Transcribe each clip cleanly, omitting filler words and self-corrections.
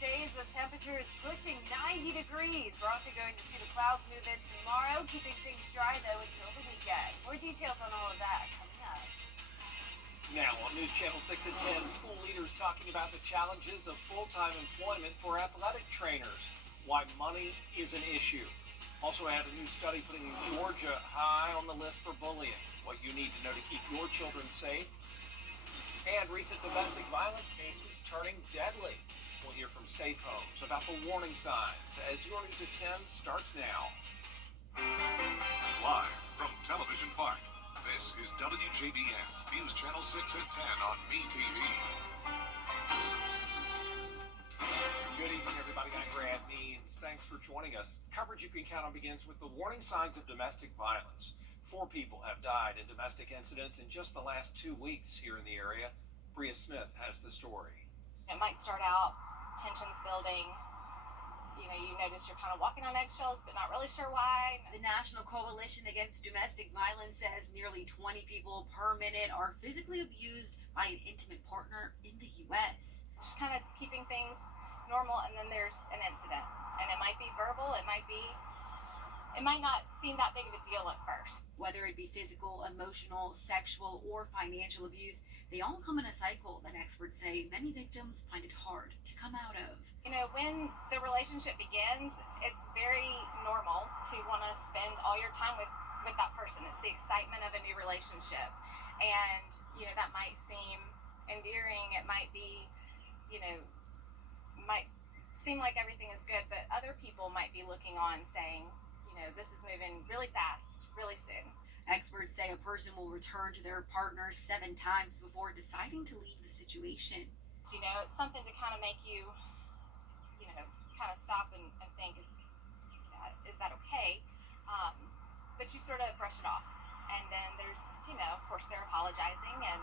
days with temperatures pushing 90 degrees. We're also going to see the clouds move in tomorrow, keeping things dry though until the weekend. More details on all of that coming up. Now on News Channel 6 at 10, school leaders talking about the challenges of full-time employment for athletic trainers, why money is an issue. Also, I have a new study putting Georgia high on the list for bullying, what you need to know to keep your children safe, and recent domestic violence cases turning deadly. We'll hear from Safe Homes about the warning signs as your News at 10 starts now. Live from Television Park, this is WJBF News Channel 6 at 10 on MeTV. Good evening, everybody. I'm Grant Means. Thanks for joining us. Coverage you can count on begins with the warning signs of domestic violence. 4 people have died in domestic incidents in just the last 2 weeks here in the area. Bria Smith has the story. It might start out tensions building. You notice you're kind of walking on eggshells, but not really sure why. The National Coalition Against Domestic Violence says nearly 20 people per minute are physically abused by an intimate partner in the U.S. Just kind of keeping things normal, and then there's an incident. And it might be verbal, it might not seem that big of a deal at first. Whether it be physical, emotional, sexual, or financial abuse, they all come in a cycle that experts say many victims find it hard to come out of. When the relationship begins, it's very normal to want to spend all your time with that person. It's the excitement of a new relationship. And, that might seem endearing. It might be, might seem like everything is good, but other people might be looking on saying, this is moving really fast, really soon. Experts say a person will return to their partner 7 times before deciding to leave the situation. It's something to kind of make you, kind of stop and think, is that okay? But you sort of brush it off. And then there's, of course, they're apologizing, and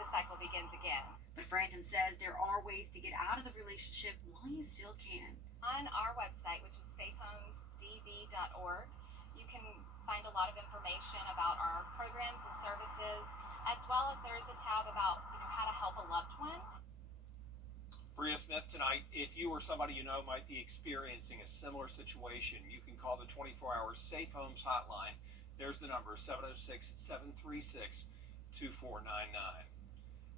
the cycle begins again. But Frantum says there are ways to get out of the relationship while you still can. On our website, which is safehomesdv.org, you can find a lot of information about our programs and services, as well as there is a tab about how to help a loved one. Bria Smith tonight. If you or somebody you know might be experiencing a similar situation, you can call the 24-hour Safe Homes hotline. There's the number, 706-736-2499.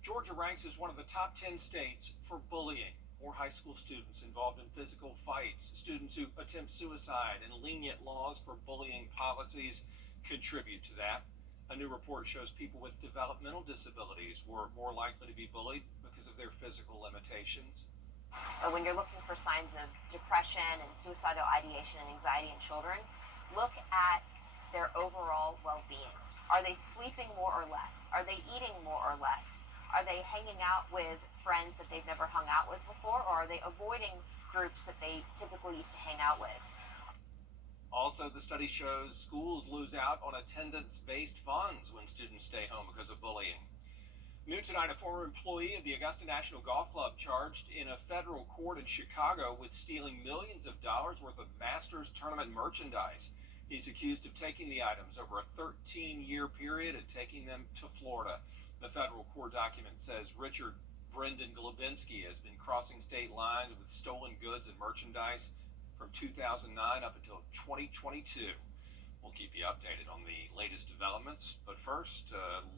Georgia ranks as one of the top 10 states for bullying. More high school students involved in physical fights, students who attempt suicide, and lenient laws for bullying policies contribute to that. A new report shows people with developmental disabilities were more likely to be bullied because of their physical limitations. When you're looking for signs of depression and suicidal ideation and anxiety in children, look at their overall well-being. Are they sleeping more or less? Are they eating more or less? Are they hanging out with friends that they've never hung out with before, or are they avoiding groups that they typically used to hang out with? Also, the study shows schools lose out on attendance-based funds when students stay home because of bullying. New tonight, a former employee of the Augusta National Golf Club charged in a federal court in Chicago with stealing millions of dollars worth of Masters tournament merchandise. He's accused of taking the items over a 13-year period and taking them to Florida. The federal court document says Richard Brendan Glubinski has been crossing state lines with stolen goods and merchandise from 2009 up until 2022. We'll keep you updated on the latest developments, but first,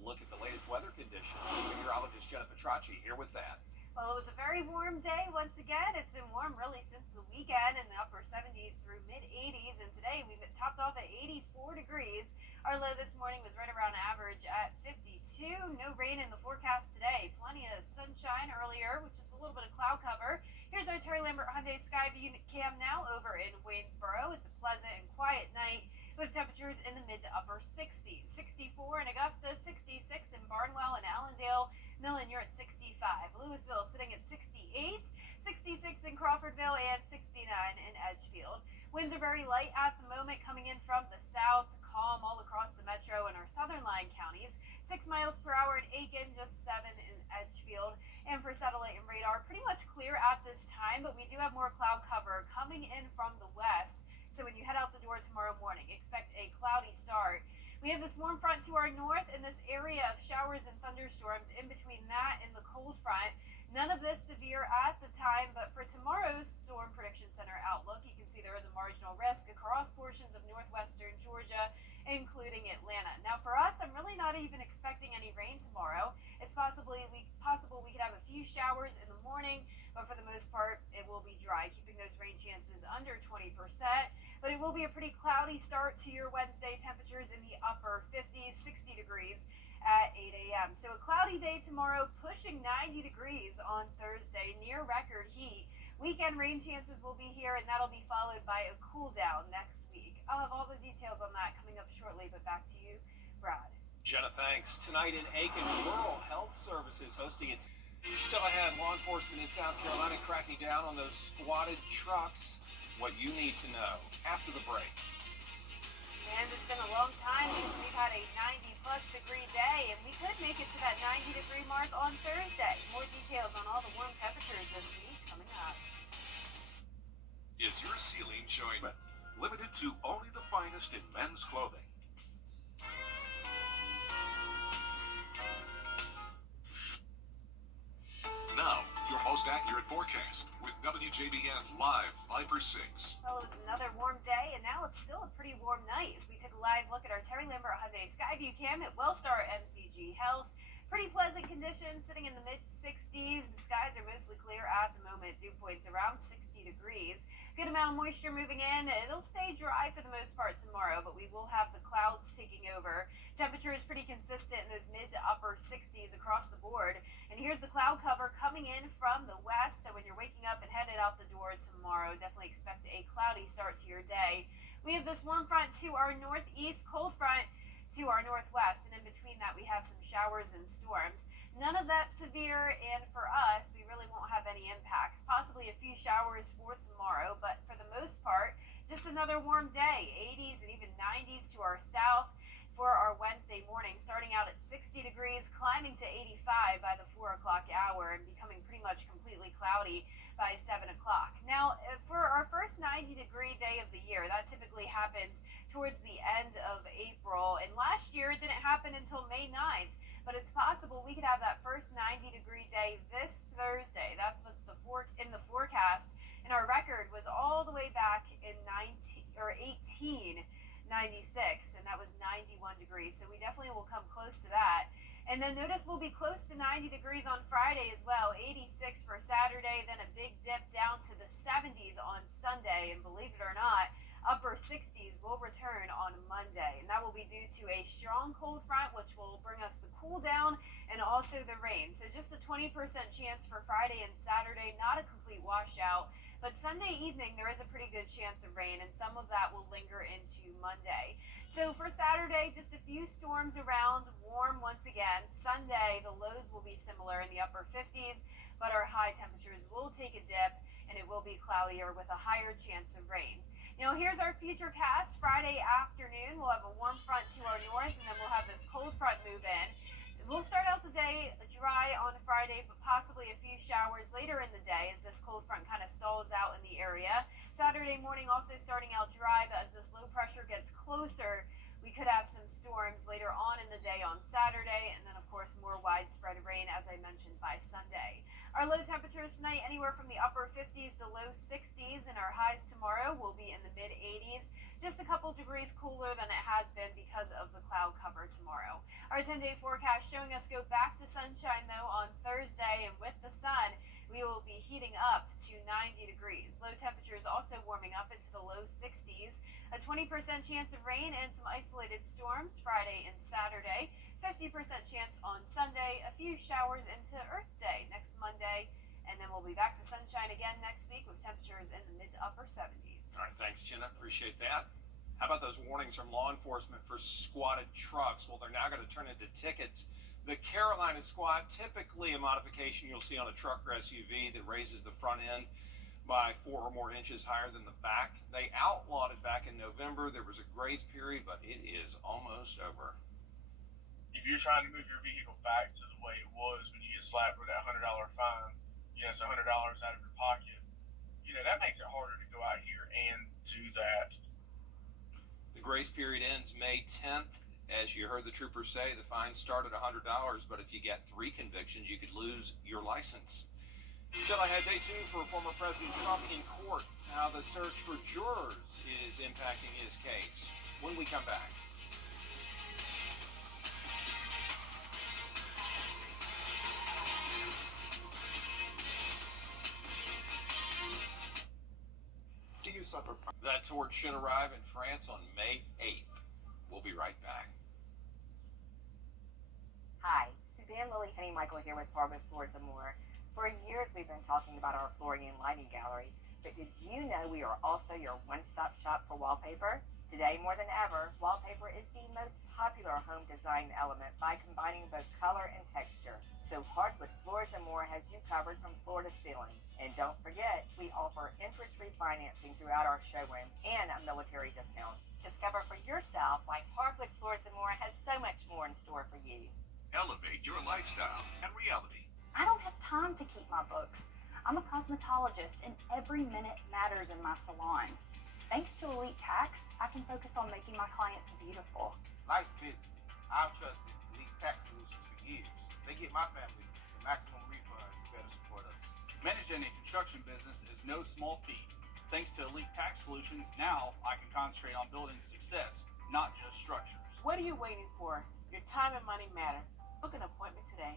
look at the latest weather conditions. Meteorologist Jenna Petracci here with that. Well, it was a very warm day once again. It's been warm really since the weekend, in the upper 70s through mid-80s, and today we've topped off at 84 degrees. Our low this morning was right around average at 52. No rain in the forecast today. Plenty of sunshine earlier with just a little bit of cloud cover. Here's our Terry Lambert Hyundai Skyview cam now over in Waynesboro. It's a pleasant and quiet night with temperatures in the mid to upper 60s. 64 in Augusta, 66 in Barnwell and Allendale. Millen, you're at 65. Louisville sitting at 68, 66 in Crawfordville, and 69 in Edgefield. Winds are very light at the moment coming in from the south, calm all across the metro and our southern line counties. 6 miles per hour in Aiken, just 7 in Edgefield. And for satellite and radar, pretty much clear at this time, but we do have more cloud cover coming in from the west. So when you head out the door tomorrow morning, expect a cloudy start. We have this warm front to our north, and this area of showers and thunderstorms in between that and the cold front None of this severe at the time, but for tomorrow's Storm Prediction Center outlook, you can see there is a marginal risk across portions of northwestern Georgia, including Atlanta. Now, for us, I'm really not even expecting any rain tomorrow. It's possible we could have a few showers in the morning, but for the most part, it will be dry, keeping those rain chances under 20%. But it will be a pretty cloudy start to your Wednesday. Temperatures in the upper 50s, 60 degrees at 8 a.m. So a cloudy day tomorrow, pushing 90 degrees on Thursday, near record heat. Weekend rain chances will be here, and that'll be followed by a cool down next week. I'll have all the details on that coming up shortly, but back to you, Brad. Jenna, thanks. Tonight in Aiken, Rural Health Services hosting its still ahead. Law enforcement in South Carolina cracking down on those squatted trucks. What you need to know after the break. And it's been a long time since we've had a 90-plus degree day, and we could make it to that 90-degree mark on Thursday. More details on all the warm temperatures this week coming up. Is your ceiling showing limited to only the finest in men's clothing? Now, your most accurate forecast with WJBF Live Viper 6. Well, it was another warm day, and now it's still a pretty warm night. As we took a live look at our Terry Lambert Hyundai Skyview cam at Wellstar MCG Health. Pretty pleasant conditions, sitting in the mid-60s. The skies are mostly clear at the moment. Dew points around 60 degrees. Good amount of moisture moving in. It'll stay dry for the most part tomorrow, but we will have the clouds taking over. Temperature is pretty consistent in those mid to upper 60s across the board. And here's the cloud cover coming in from the west. So when you're waking up and headed out the door tomorrow, definitely expect a cloudy start to your day. We have this warm front to our northeast, cold front to our northwest, and in between that we have some showers and storms. None of that severe, and for us, we really won't have any impacts. Possibly a few showers for tomorrow, but for the most part, just another warm day. 80s and even 90s to our south for our Wednesday morning, starting out at 60 degrees, climbing to 85 by the 4 o'clock hour, and becoming pretty much completely cloudy by 7 o'clock. Now, for our first 90-degree day of the year, that typically happens towards the end of April, and last year it didn't happen until May 9th, but it's possible we could have that first 90-degree day this Thursday. That's what's in the forecast, and our record was all the way back in 1896, and that was 91 degrees, so we definitely will come close to that. And then notice we'll be close to 90 degrees on Friday as well, 86 for Saturday, then a big dip down to the 70s on Sunday, and believe it or not, upper 60s will return on Monday, and that will be due to a strong cold front, which will bring us the cool down and also the rain. So just a 20% chance for Friday and Saturday, not a complete washout, but Sunday evening there is a pretty good chance of rain, and some of that will linger into Monday. So for Saturday, just a few storms around, warm once again. Sunday, the lows will be similar in the upper 50s, but our high temperatures will take a dip, and it will be cloudier with a higher chance of rain. Now here's our future cast. Friday afternoon, we'll have a warm front to our north, and then we'll have this cold front move in. We'll start out the day dry on Friday, but possibly a few showers later in the day as this cold front kind of stalls out in the area. Saturday morning also starting out dry, but as this low pressure gets closer, we could have some storms later on in the day on Saturday, and then of course more widespread rain, as I mentioned, by Sunday. Our low temperatures tonight anywhere from the upper 50s to low 60s, and our highs tomorrow will be in the mid 80s, just a couple degrees cooler than it has been because of the cloud cover tomorrow. Our 10-day forecast showing us go back to sunshine though on Thursday, and with the sun we will be heating up to 90 degrees. Low temperatures also warming up into the low 60s. A 20% chance of rain and some isolated storms Friday and Saturday. 50% chance on Sunday. A few showers into Earth Day next Monday. And then we'll be back to sunshine again next week with temperatures in the mid to upper 70s. All right, thanks, Jenna. Appreciate that. How about those warnings from law enforcement for squatted trucks? Well, they're now going to turn into tickets. The Carolina Squat, typically a modification you'll see on a truck or SUV that raises the front end by 4 or more inches higher than the back. They outlawed it back in November. There was a grace period, but it is almost over. If you're trying to move your vehicle back to the way it was when you get slapped with that $100 fine, it's $100 out of your pocket. That makes it harder to go out here and do that. The grace period ends May 10th. As you heard the troopers say, the fine start at $100, but if you get 3 convictions, you could lose your license. Still ahead, day 2 for former President Trump in court. How the search for jurors is impacting his case. When we come back. Do you suffer from? That torch should arrive in France on May 8th. We'll be right back. Hi, Suzanne Lily Henny Michael here with Farben Floors and More. For years, we've been talking about our flooring and lighting gallery, but did you know we are also your one-stop shop for wallpaper? Today, more than ever, wallpaper is the most popular home design element by combining both color and texture. So Hardwood Floors and More has you covered from floor to ceiling. And don't forget, we offer interest-free financing throughout our showroom and a military discount. Discover for yourself why Hardwood Floors and More has so much more in store for you. Elevate your lifestyle and reality. I don't have time to keep my books. I'm a cosmetologist and every minute matters in my salon. Thanks to Elite Tax, I can focus on making my clients beautiful. Life's busy. I've trusted Elite Tax Solutions for years. They get my family the maximum refunds to better support us. Managing a construction business is no small feat. Thanks to Elite Tax Solutions, now I can concentrate on building success, not just structures. What are you waiting for? Your time and money matter. Book an appointment today.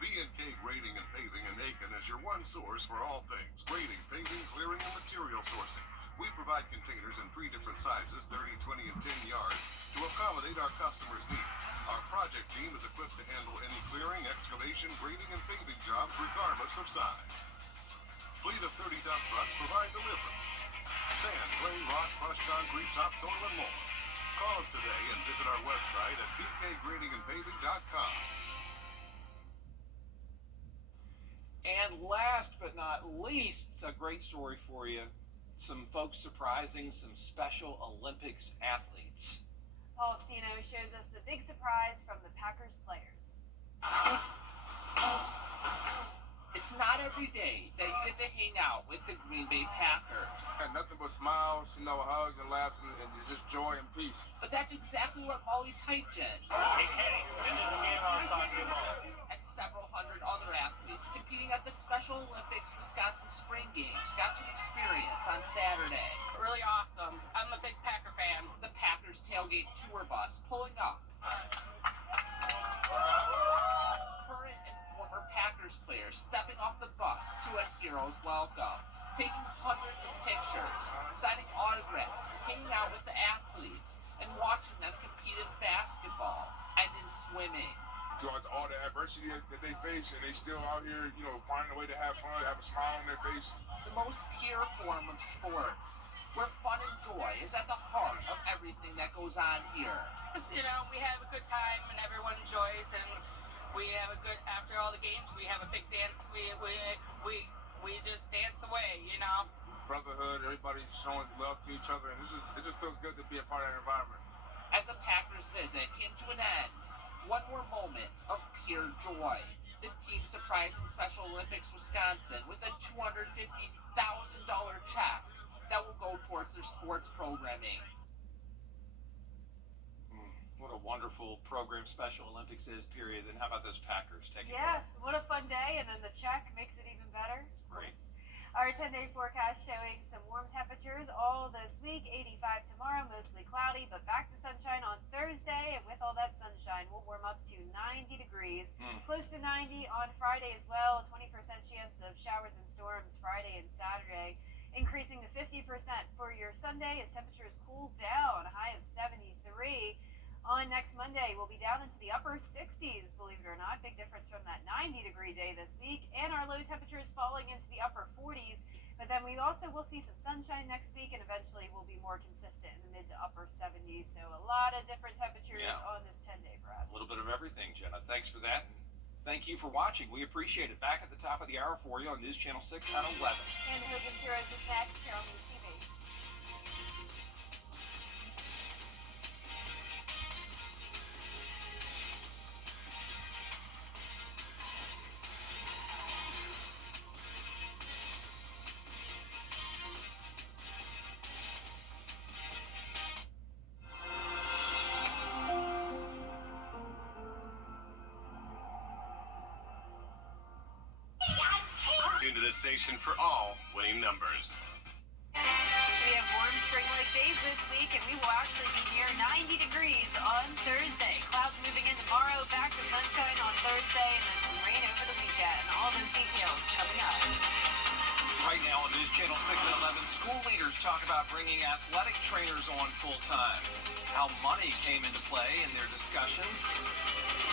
B&K Grading and Paving in Aiken is your one source for all things grading, paving, clearing, and material sourcing. We provide containers in 3 different sizes, 30, 20, and 10 yards, to accommodate our customers' needs. Our project team is equipped to handle any clearing, excavation, grading, and paving jobs regardless of size. Fleet of 30 dump trucks provide delivery. Sand, clay, rock, crushed concrete, topsoil, and more. Call us today and visit our website at bkgradingandpaving.com. And last but not least, it's a great story for you. Some folks surprising some Special Olympics athletes. Paul Stino shows us the big surprise from the Packers players. It's not every day that you get to hang out with the Green Bay Packers. Had nothing but smiles, hugs and laughs and just joy and peace. But that's exactly what Molly Tychin Hey, Kenny, this is the game I was talking about. and several hundred other athletes competing at the Special Olympics Wisconsin Spring Games got to experience on Saturday. Really awesome. I'm a big Packer fan. The Packers tailgate tour bus pulling up. Current and former Packers players stepping off the bus to a hero's welcome, taking hundreds of pictures, signing autographs, hanging out with the athletes, and watching them compete in basketball and in swimming. Throughout all the adversity that they face, and they still out here, finding a way to have fun, have a smile on their face. The most pure form of sports, where fun and joy is at the heart of everything that goes on here. We have a good time and everyone enjoys, and we have a good, after all the games, we have a big dance. We just dance away, Brotherhood, everybody's showing love to each other, and it just feels good to be a part of that environment. As the Packers visit came to an end, one more moment of pure joy. The team surprising Special Olympics Wisconsin with a $250,000 check that will go towards their sports programming. What a wonderful program Special Olympics is, period. And how about those Packers taking Yeah, what a fun day, and then the check makes it even better. Great. Our 10-day forecast showing some warm temperatures all this week. 85 tomorrow, mostly cloudy, but back to sunshine on Thursday. And with all that sunshine, we'll warm up to 90 degrees. Close to 90 on Friday as well. 20% chance of showers and storms Friday and Saturday. Increasing to 50% for your Sunday as temperatures cool down. A high of 73. On next Monday, we'll be down into the upper 60s, believe it or not. Big difference from that 90-degree day this week. And our low temperatures falling into the upper 40s. But then we also will see some sunshine next week, and eventually we'll be more consistent in the mid to upper 70s. So a lot of different temperatures on this 10-day, Brad. A little bit of everything, Jenna. Thanks for that. And thank you for watching. We appreciate it. Back at the top of the hour for you on News Channel 6 at 11. And Hogan's Heroes is next here on TV. Tune to the station for all winning numbers. We have warm spring-like days this week, and we will actually be near 90 degrees on Thursday. Clouds moving in tomorrow, back to sunshine on Thursday, and then some rain over the weekend. All those details coming up. Right now on News Channel 6 and 11, school leaders talk about bringing athletic trainers on full-time. How money came into play in their discussions.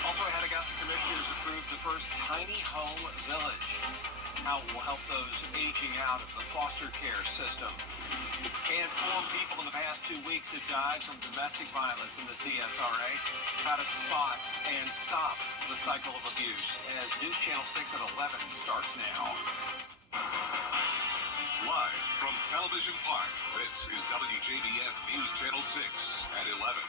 Also had Augusta commissioners approve the first tiny home village. How it will help those aging out of the foster care system. And 4 people in the past 2 weeks have died from domestic violence in the CSRA. How to spot and stop the cycle of abuse as News Channel 6 at 11 starts now. Live from Television Park, this is WJBF News Channel 6 at 11.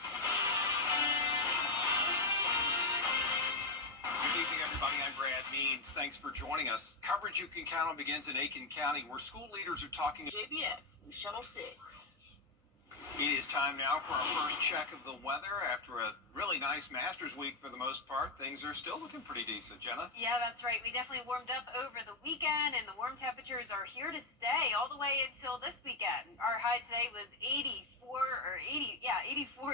Good evening, everybody. I'm Brad Means. Thanks for joining us. Coverage you can count on begins in Aiken County, where school leaders are talking. WJBF News Channel 6. It is time now for our first check of the weather. After a really nice Masters week for the most part, things are still looking pretty decent, Jenna. Yeah, that's right. We definitely warmed up over the weekend, and the warm temperatures are here to stay all the way until this weekend. Our high today was 84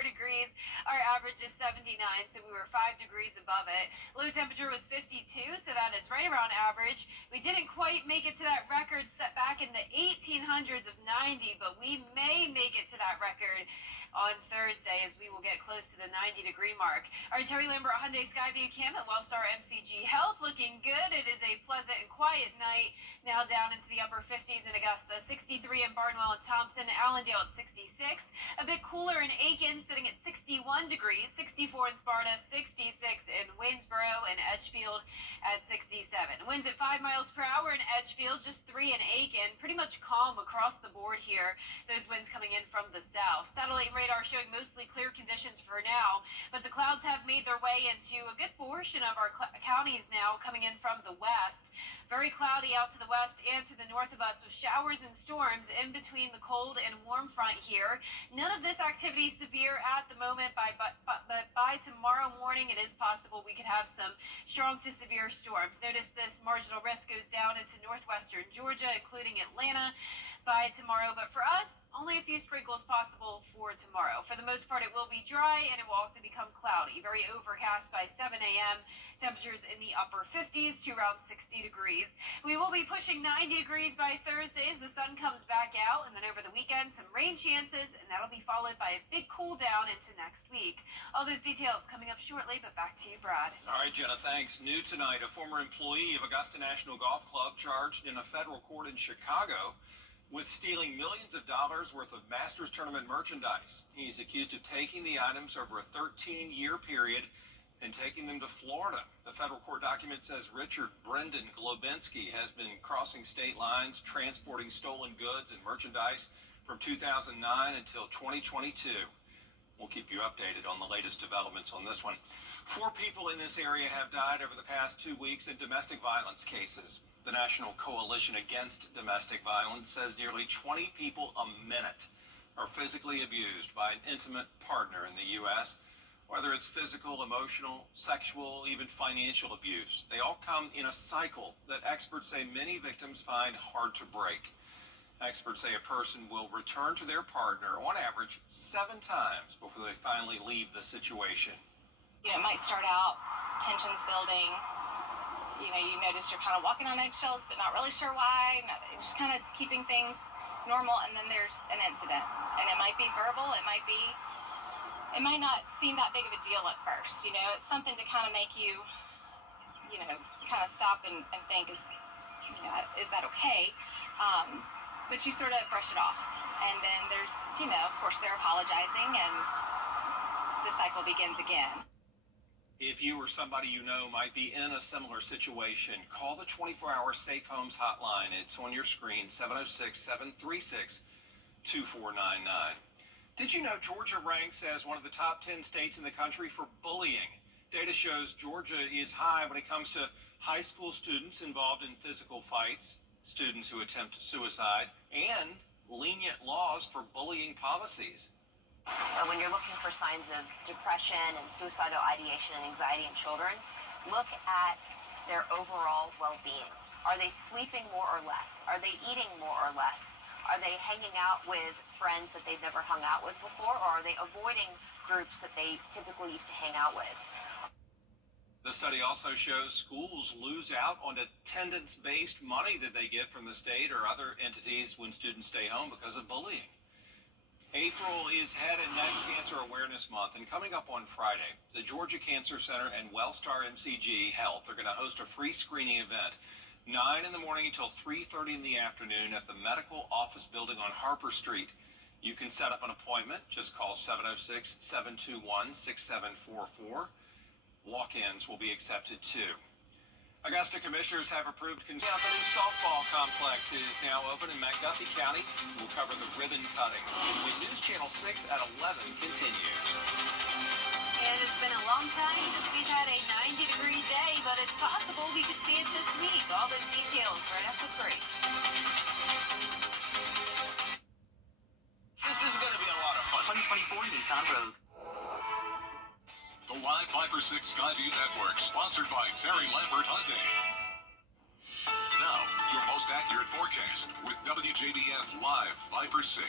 degrees. Our average is 79, so we were 5 degrees above it. Low temperature was 52, so that is right around average. We didn't quite make it to that record set back in the 1800s of 90, but we may make it to that record on Thursday as we will get close to the 90-degree mark. Our Terry Lambert Hyundai Skyview Cam at Wellstar MCG Health looking good. It is a pleasant and quiet night. Now down into the upper 50s in Augusta, 63 in Barnwell and Thompson, Allendale at 66. A bit cooler in Aiken, sitting at 61 degrees, 64 in Sparta, 66 in Waynesboro and Edgefield at 67. Winds at 5 miles per hour in Edgefield, just 3 in Aiken. Pretty much calm across the board here. Those winds coming in from the south. Satellite radar showing mostly clear conditions for now, but the clouds have made their way into a good portion of our counties now, coming in from the west. Very cloudy out to the west and to the north of us, with showers and storms in between the cold and warm front here. None of this activity severe at the moment, but by tomorrow morning it is possible we could have some strong to severe storms. Notice this marginal risk goes down into northwestern Georgia, including Atlanta, by tomorrow, but for us, only a few sprinkles possible for tomorrow. For the most part, it will be dry, and it will also become cloudy. Very overcast by 7 a.m. Temperatures in the upper 50s to around 60 degrees. We will be pushing 90 degrees by Thursday as the sun comes back out, and then over the weekend, some rain chances, and that'll be followed by a big cool down into next week. All those details coming up shortly, but back to you, Brad. All right, Jenna, thanks. New tonight, a former employee of Augusta National Golf Club charged in a federal court in Chicago with stealing millions of dollars worth of Masters Tournament merchandise. He's accused of taking the items over a 13-year period and taking them to Florida. The federal court document says Richard Brendan Globinski has been crossing state lines, transporting stolen goods and merchandise from 2009 until 2022. We'll keep you updated on the latest developments on this one. 4 people in this area have died over the past 2 weeks in domestic violence cases. The National Coalition Against Domestic Violence says nearly 20 people a minute are physically abused by an intimate partner in the U.S., whether it's physical, emotional, sexual, even financial abuse. They all come in a cycle that experts say many victims find hard to break. Experts say a person will return to their partner on average 7 times before they finally leave the situation. You know, it might start out tensions building. You know, you notice you're kind of walking on eggshells, but not really sure why. Just kind of keeping things normal, and then there's an incident. And it might be verbal, it might not seem that big of a deal at first. You know, it's something to kind of make you, you know, kind of stop and think, is that okay? But you sort of brush it off. And then there's, you know, of course they're apologizing, and the cycle begins again. If you or somebody you know might be in a similar situation, call the 24-hour Safe Homes hotline. It's on your screen, 706-736-2499. Did you know Georgia ranks as one of the top 10 states in the country for bullying? Data shows Georgia is high when it comes to high school students involved in physical fights, students who attempt suicide, and lenient laws for bullying policies. When you're looking for signs of depression and suicidal ideation and anxiety in children, look at their overall well-being. Are they sleeping more or less? Are they eating more or less? Are they hanging out with friends that they've never hung out with before, or are they avoiding groups that they typically used to hang out with? The study also shows schools lose out on attendance-based money that they get from the state or other entities when students stay home because of bullying. April is Head and Neck Cancer Awareness Month, and coming up on Friday, the Georgia Cancer Center and Wellstar MCG Health are going to host a free screening event, 9 in the morning until 3:30 in the afternoon at the Medical Office Building on Harper Street. You can set up an appointment. Just call 706-721-6744. Walk-ins will be accepted too. Augusta commissioners have approved the new softball complex is now open in McDuffie County. We'll cover the ribbon cutting when News Channel 6 at 11 continues. And it's been a long time since we've had a 90-degree day, but it's possible we could see it this week. All those details right after 3. This is going to be a lot of fun. 2024 Nissan Rogue. The Live 5 for 6 Skyview Network, sponsored by Terry Lambert Hyundai. Now, your most accurate forecast with WJBF Live 5 for 6.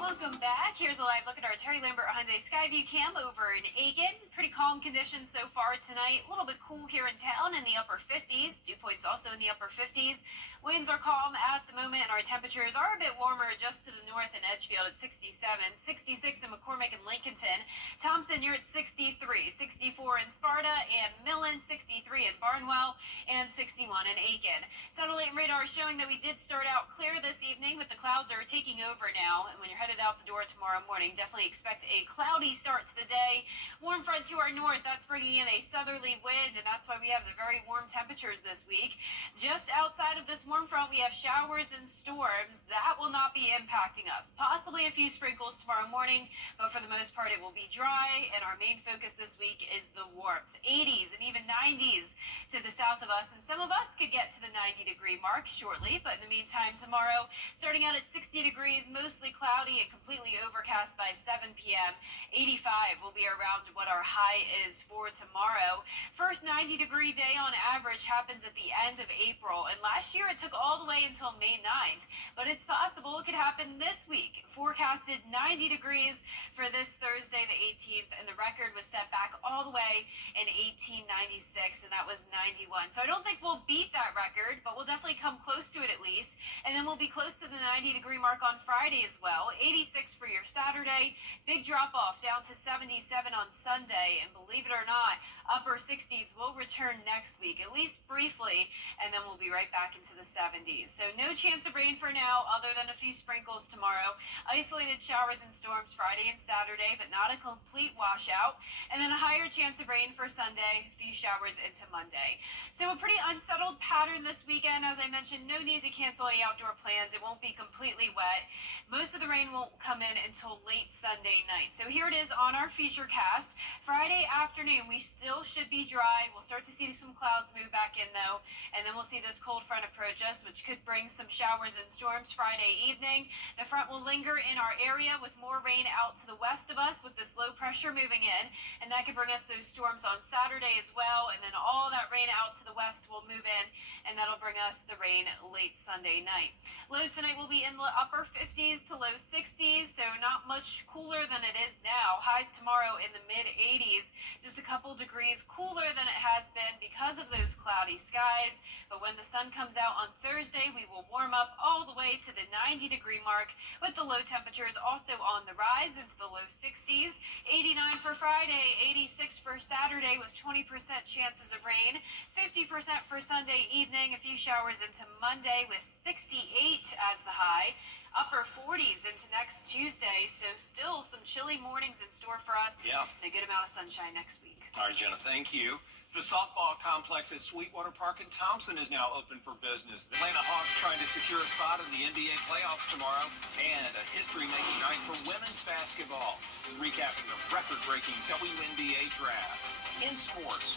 Welcome back. Here's a live look at our Terry Lambert Hyundai Skyview cam over in Aiken. Pretty calm conditions so far tonight. A little bit cool here in town in the upper 50s. Dew point's also in the upper 50s. Winds are calm at the moment, and our temperatures are a bit warmer just to the north in Edgefield at 67, 66 in McCormick and Lincolnton. Thompson, you're at 63, 64 in Sparta and Millen, 63 in Barnwell, and 61 in Aiken. Satellite and radar showing that we did start out clear this evening, but the clouds are taking over now. And when you're headed out the door tomorrow morning, definitely expect a cloudy start to the day. Warm front to our north, that's bringing in a southerly wind, and that's why we have the very warm temperatures this week. Just outside of this warm front, we have showers and storms. That will not be impacting us. Possibly a few sprinkles tomorrow morning, but for the most part, it will be dry, and our main focus this week is the warmth. 80s and even 90s to the south of us, and some of us could get to the 90-degree mark shortly, but in the meantime, tomorrow, starting out at 60 degrees, mostly cloudy and completely overcast by 7 p.m. 85 will be around what our high is for tomorrow. First 90-degree day on average happens at the end of April, and last year it took all the way until May 9th, but it's possible it could happen this week. Forecasted 90 degrees for this Thursday, the 18th, and the record was set back all the way in 1896, and that was 91. So I don't think we'll beat that record, but we'll definitely come close to it at least, and then we'll be close to the 90-degree mark on Friday as well. 86 for your Saturday, big drop off down to 77 on Sunday, and believe it or not, upper 60s will return next week, at least briefly, and then we'll be right back into the 70s. So no chance of rain for now, other than a few sprinkles tomorrow. Isolated showers and storms Friday and Saturday, but not a complete washout. And then a higher chance of rain for Sunday, a few showers into Monday. So a pretty unsettled pattern this weekend. As I mentioned, no need to cancel any outdoor plans. It won't be completely wet. Most of the rain won't come in until late Sunday night. So here it is on our futurecast. Friday afternoon, we still should be dry. We'll start to see some clouds move back in though, and then we'll see this cold front approach us, which could bring some showers and storms Friday evening. The front will linger in our area with more rain out to the west of us with this low pressure moving in, and that could bring us those storms on Saturday as well, and then all that rain out to the west will move in, and that'll bring us the rain late Sunday night. Lows tonight will be in the upper 50s to low 60s, so not much cooler than it is now. Highs tomorrow in the mid 80s, just a couple degrees cooler than it has been because of those cloudy skies. But when the sun comes out on Thursday, we will warm up all the way to the 90-degree mark, with the low temperatures also on the rise into the low 60s. 89 for Friday, 86 for Saturday with 20% chances of rain, 50% for Sunday evening, a few showers into Monday with 68 as the high. Upper 40s into next Tuesday, so still some chilly mornings in store for us. Yeah. And a good amount of sunshine next week. All right, Jenna, thank you. The softball complex at Sweetwater Park in Thompson is now open for business. The Atlanta Hawks trying to secure a spot in the NBA playoffs tomorrow, and a history-making night for women's basketball. Recapping the record-breaking WNBA draft. In sports.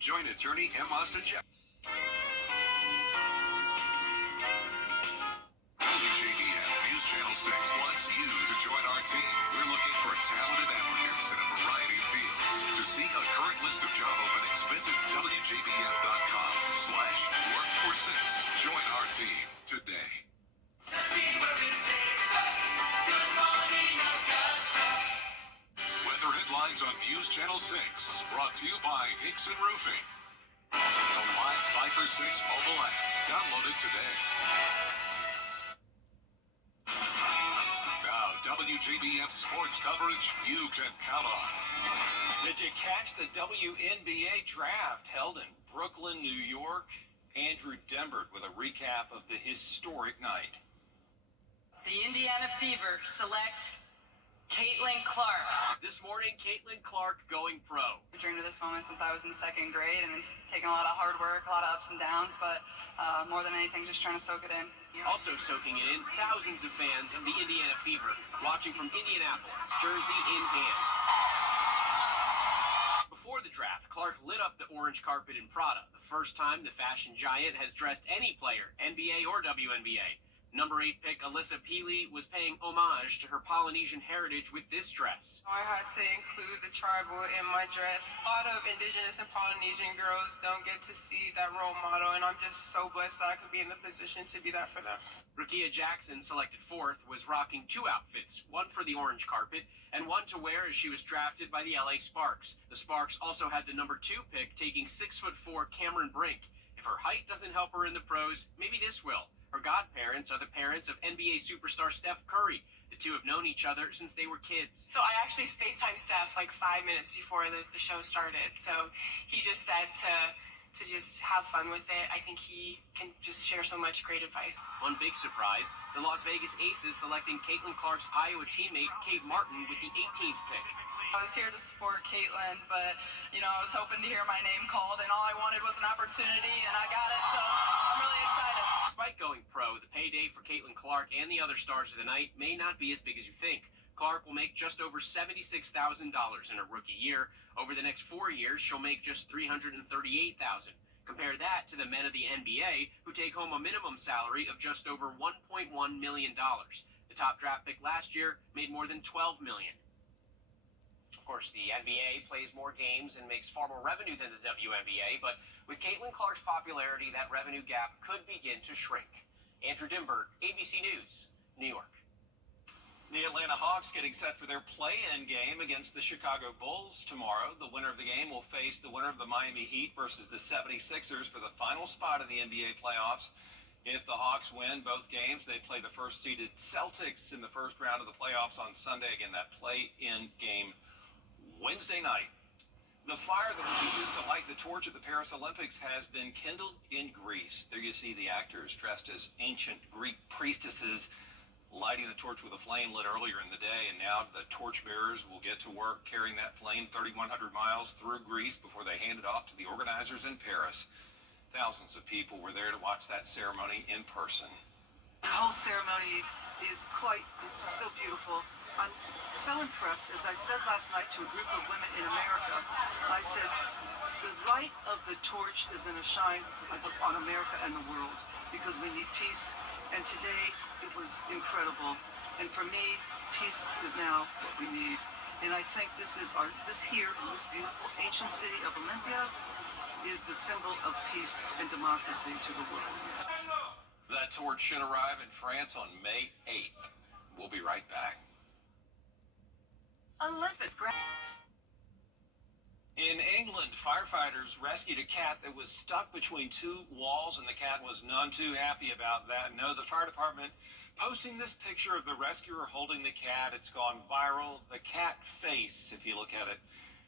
Join attorney M. Austin Jeff. WJBF News Channel 6 wants you to join our team. We're looking for talented applicants in a variety of fields. To see a current list of job openings, visit Headlines on News Channel 6, brought to you by Hickson Roofing. The live 5 for 6 mobile app. Download it today. Now, WJBF sports coverage you can count on. Did you catch the WNBA draft held in Brooklyn, New York? Andrew Dembert with a recap of the historic night. The Indiana Fever select Caitlin Clark. This morning, Caitlin Clark going pro. I've dreamed of this moment since I was in second grade, and it's taken a lot of hard work, a lot of ups and downs, but more than anything, just trying to soak it in. Also soaking it in, thousands of fans of the Indiana Fever watching from Indianapolis, jersey in hand. Before the draft, Clark lit up the orange carpet in Prada, the first time the fashion giant has dressed any player, NBA or WNBA. Number 8 pick Alyssa Peely was paying homage to her Polynesian heritage with this dress. I had to include the tribal in my dress. A lot of indigenous and Polynesian girls don't get to see that role model, and I'm just so blessed that I could be in the position to be that for them. Rakia Jackson, selected 4th, was rocking 2 outfits, one for the orange carpet and one to wear as she was drafted by the LA Sparks. The Sparks also had the number 2 pick, taking 6'4" Cameron Brink. If her height doesn't help her in the pros, maybe this will. Her godparents are the parents of NBA superstar Steph Curry. The two have known each other since they were kids. So I actually FaceTimed Steph like 5 minutes before the show started. So he just said to just have fun with it. I think he can just share so much great advice. One big surprise, the Las Vegas Aces selecting Caitlin Clark's Iowa teammate Kate Martin with the 18th pick. I was here to support Caitlin, but, I was hoping to hear my name called, and all I wanted was an opportunity, and I got it, so I'm really excited. Despite going pro, the payday for Caitlin Clark and the other stars of the night may not be as big as you think. Clark will make just over $76,000 in her rookie year. Over the next 4 years, she'll make just $338,000. Compare that to the men of the NBA, who take home a minimum salary of just over $1.1 million. The top draft pick last year made more than $12 million. Of course, the NBA plays more games and makes far more revenue than the WNBA, but with Caitlin Clark's popularity, that revenue gap could begin to shrink. Andrew Dembert, ABC News, New York. The Atlanta Hawks getting set for their play-in game against the Chicago Bulls tomorrow. The winner of the game will face the winner of the Miami Heat versus the 76ers for the final spot in the NBA playoffs. If the Hawks win both games, they play the first-seeded Celtics in the first round of the playoffs on Sunday. Again, that play-in game Wednesday night. The fire that will be used to light the torch at the Paris Olympics has been kindled in Greece. There you see the actors dressed as ancient Greek priestesses lighting the torch with a flame lit earlier in the day, and now the torchbearers will get to work carrying that flame 3,100 miles through Greece before they hand it off to the organizers in Paris. Thousands of people were there to watch that ceremony in person. The whole ceremony is it's just so beautiful. I'm so impressed. As I said last night to a group of women in America, I said, the light of the torch is going to shine on America and the world because we need peace. And today, it was incredible. And for me, peace is now what we need. And I think this here in this beautiful ancient city of Olympia is the symbol of peace and democracy to the world. That torch should arrive in France on May 8th. We'll be right back. Olympus. In England, firefighters rescued a cat that was stuck between 2 walls, and the cat was none too happy about that. No, the fire department posting this picture of the rescuer holding the cat. It's gone viral. The cat face, if you look at it,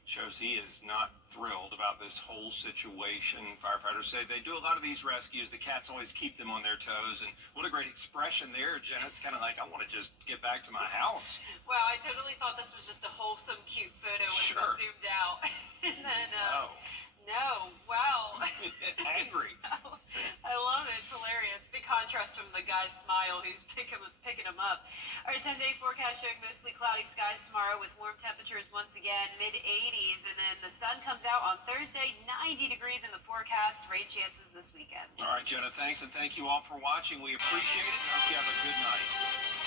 shows he is not thrilled about this whole situation. Firefighters say they do a lot of these rescues. The cats always keep them on their toes. And what a great expression there, Jenna. It's kind of like, I want to just get back to my house. Wow, I totally thought this was just a wholesome, cute photo when it was zoomed out. And then, no, wow. Angry. I love it. It's hilarious. Big contrast from the guy's smile who's picking him up. Our 10-day forecast showing mostly cloudy skies tomorrow with warm temperatures once again, mid-80s. And then the sun comes out on Thursday, 90 degrees in the forecast. Rain chances this weekend. All right, Jenna, thanks. And thank you all for watching. We appreciate it. Hope you have a good night.